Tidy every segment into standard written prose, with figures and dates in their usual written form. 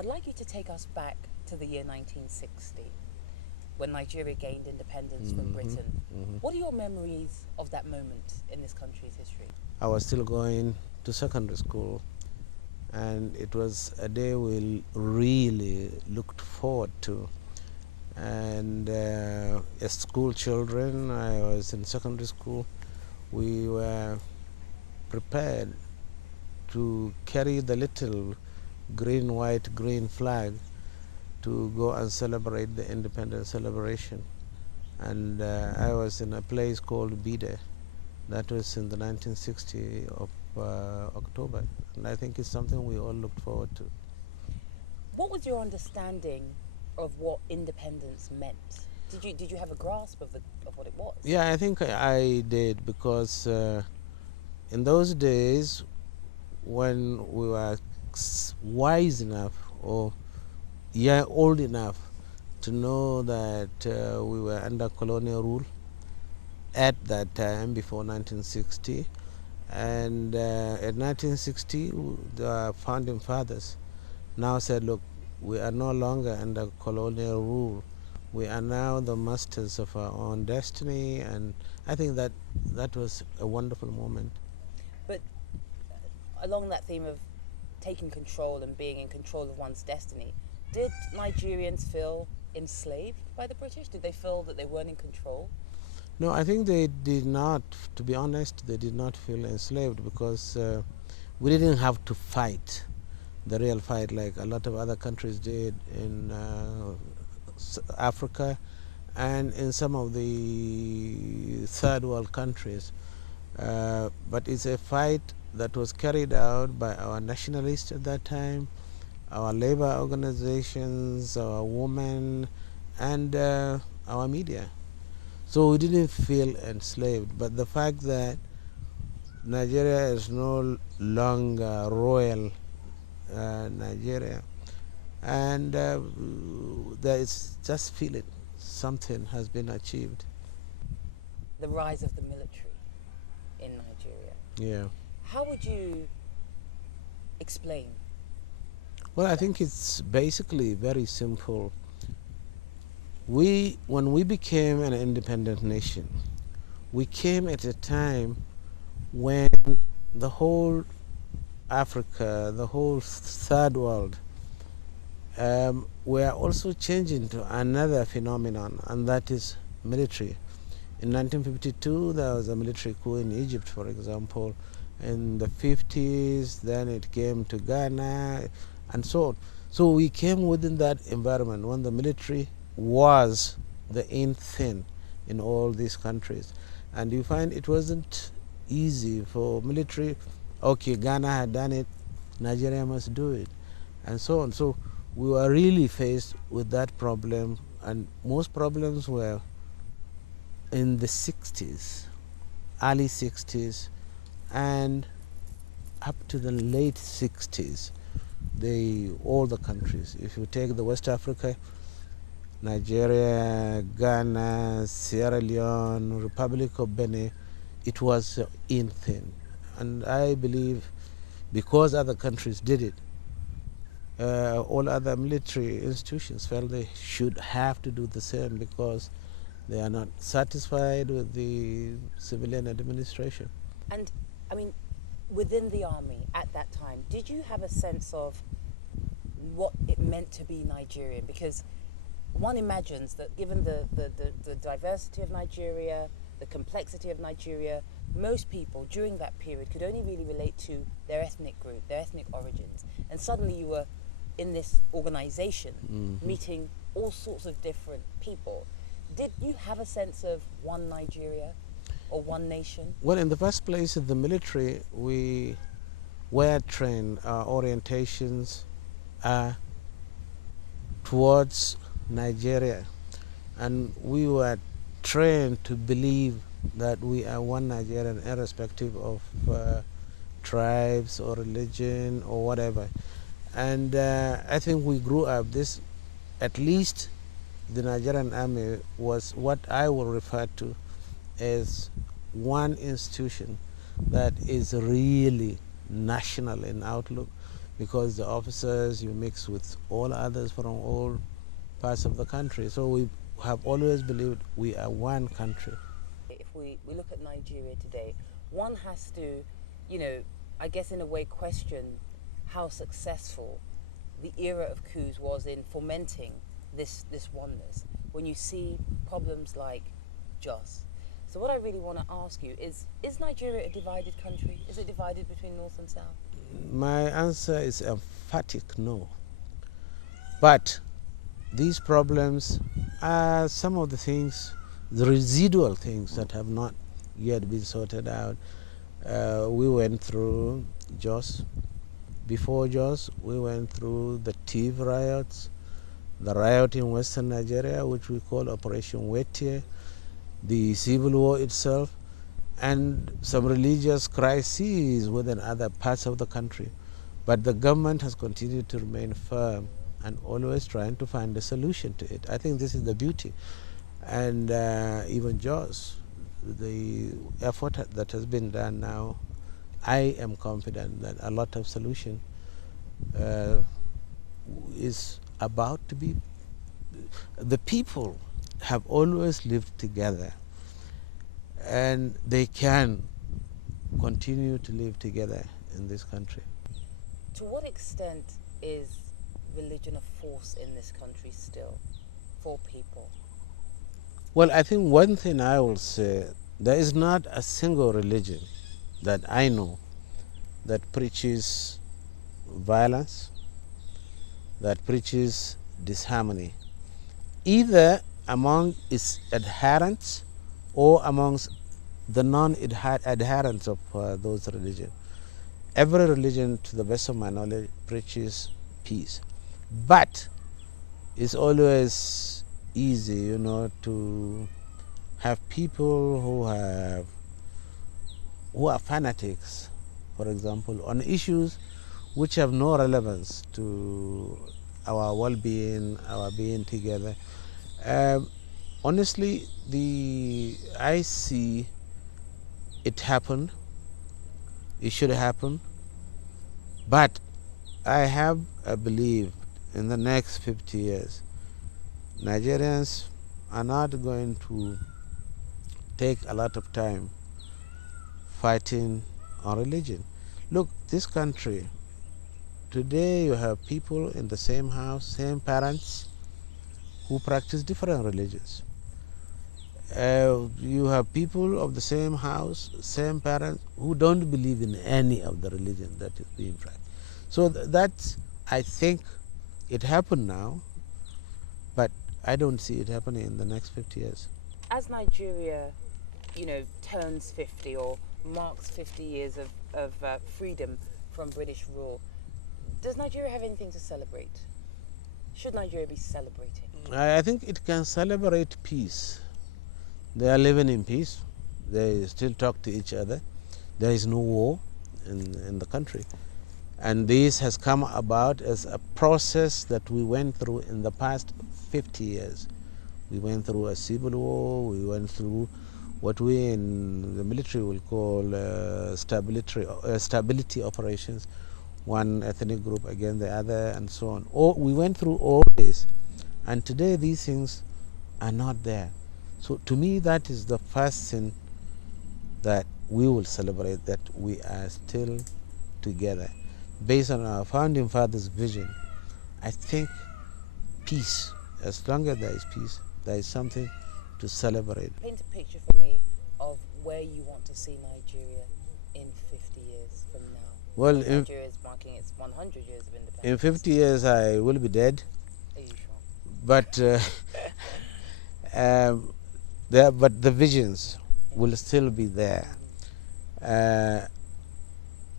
I'd like you to take us back to the year 1960, when Nigeria gained independence from Britain. What are your memories of that moment in this country's history? I was still going to secondary school, and it was a day we really looked forward to. And as school children, I was in secondary school, we were prepared to carry the little green, white, green flag to go and celebrate the independence celebration. And I was in a place called Bide. That was in the 1960 of October, and I think it's something we all looked forward to. What was your understanding of what independence meant? Did you have a grasp of what it was? Yeah, I think I did, because in those days, when we were wise enough, or old enough to know that we were under colonial rule at that time, before 1960. And at 1960, the founding fathers now said, look, we are no longer under colonial rule. We are now the masters of our own destiny. And I think that was a wonderful moment. But along that theme of taking control and being in control of one's destiny, did Nigerians feel enslaved by the British? Did they feel that they weren't in control? No, I think they did not. To be honest, they did not feel enslaved, because we didn't have to fight the real fight like a lot of other countries did in Africa and in some of the third world countries. But it's a fight that was carried out by our nationalists at that time, our labor organizations, our women, and our media. So we didn't feel enslaved. But the fact that Nigeria is no longer royal Nigeria, and there is just feeling something has been achieved. The rise of the military in Nigeria. Yeah. How would you explain? Well, I think it's basically very simple. When we became an independent nation, we came at a time when the whole Africa, the whole third world, were also changing to another phenomenon, and that is military. In 1952, there was a military coup in Egypt, for example. In the 50s, then it came to Ghana, and so on. So we came within that environment when the military was the in thing in all these countries. And you find it wasn't easy for military. Okay, Ghana had done it, Nigeria must do it, and so on. So we were really faced with that problem, and most problems were in the 60s, early 60s, and up to the late 60s. All the countries, if you take the West Africa, Nigeria, Ghana, Sierra Leone, Republic of Benin, it was in thing. And I believe because other countries did it, all other military institutions felt they should have to do the same, because they are not satisfied with the civilian administration. And I mean, within the army at that time, did you have a sense of what it meant to be Nigerian? Because one imagines that given the diversity of Nigeria, the complexity of Nigeria, most people during that period could only really relate to their ethnic group, their ethnic origins. And suddenly you were in this organization meeting all sorts of different people. Did you have a sense of one Nigeria or one nation? Well, in the first place, in the military, we were trained, our orientations are towards Nigeria, and we were trained to believe that we are one Nigerian, irrespective of tribes or religion or whatever. And I think we grew up this, at least the Nigerian army was what I will refer to as one institution that is really national in outlook, because the officers you mix with all others from all parts of the country. So we have always believed we are one country. If we look at Nigeria today, one has to, you know, I guess in a way question how successful the era of coups was in fomenting this oneness. When you see problems like Jos. So what I really want to ask you is Nigeria a divided country? Is it divided between North and South? My answer is emphatic no. But these problems are some of the things, the residual things that have not yet been sorted out. We went through Jos. Before Jos, we went through the Tiv riots, the riot in Western Nigeria, which we call Operation Wetie, the civil war itself, and some religious crises within other parts of the country. But the government has continued to remain firm and always trying to find a solution to it. I think this is the beauty. And even Jos, the effort that has been done now, I am confident that a lot of solution is about to be. The people have always lived together, and they can continue to live together in this country. To what extent is religion a force in this country still for people? Well, I think one thing I will say, there is not a single religion that I know that preaches violence, that preaches disharmony, either among its adherents or amongst the non-adherents of those religions. Every religion, to the best of my knowledge, preaches peace. But it's always easy, you know, to have people who are fanatics, for example, on issues which have no relevance to our well-being, our being together. Honestly, I see it happen. It should happen. But I have a belief in the next 50 years, Nigerians are not going to take a lot of time fighting on religion. Look, this country, today you have people in the same house, same parents, who practice different religions. You have people of the same house, same parents, who don't believe in any of the religion that is being practiced. So that's, I think it happened now, but I don't see it happening in the next 50 years. As Nigeria, you know, turns 50 or marks 50 years of freedom from British rule, does Nigeria have anything to celebrate? Should Nigeria be celebrating? I think it can celebrate peace. They are living in peace. They still talk to each other. There is no war in the country. And this has come about as a process that we went through in the past 50 years. We went through a civil war. We went through what we in the military will call stability operations, one ethnic group against the other, and so on. We went through all this, and today these things are not there. So to me, that is the first thing that we will celebrate, that we are still together. Based on our founding fathers' vision, I think peace, as long as there is peace, there is something to celebrate. Paint a picture for me of where you want to see Nigeria in 50 years from now. Well, Nigeria is marking its 100 years of independence. In 50 years, I will be dead. Are you sure? But but the visions will still be there.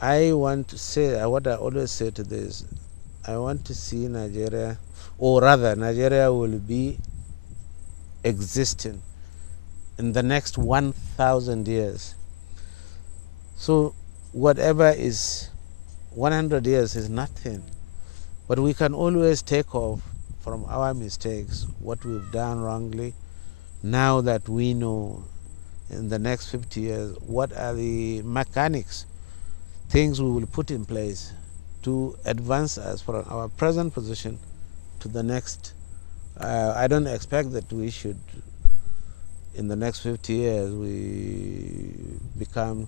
I want to say what I always say to this. I want to see Nigeria, or rather, Nigeria will be existing in the next 1,000 years. So whatever is 100 years is nothing. But we can always take off from our mistakes, what we've done wrongly, now that we know in the next 50 years what are the mechanics, things we will put in place to advance us from our present position to the next. I don't expect that we should, in the next 50 years, we become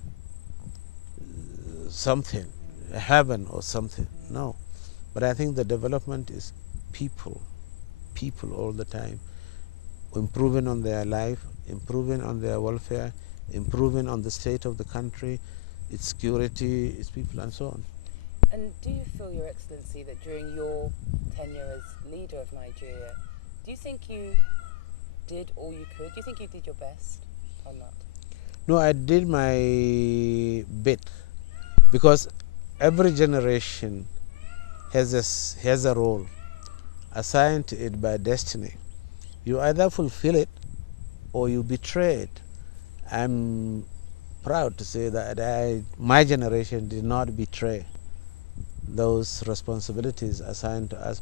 something, a heaven or something. No. But I think the development is people all the time, improving on their life, improving on their welfare, improving on the state of the country, its security, its people, and so on. And do you feel, Your Excellency, that during your tenure as leader of Nigeria, do you think you did all you could? Do you think you did your best or not? No, I did my bit, because every generation has a role assigned to it by destiny. You either fulfill it or you betray it. I'm proud to say that my generation did not betray those responsibilities assigned to us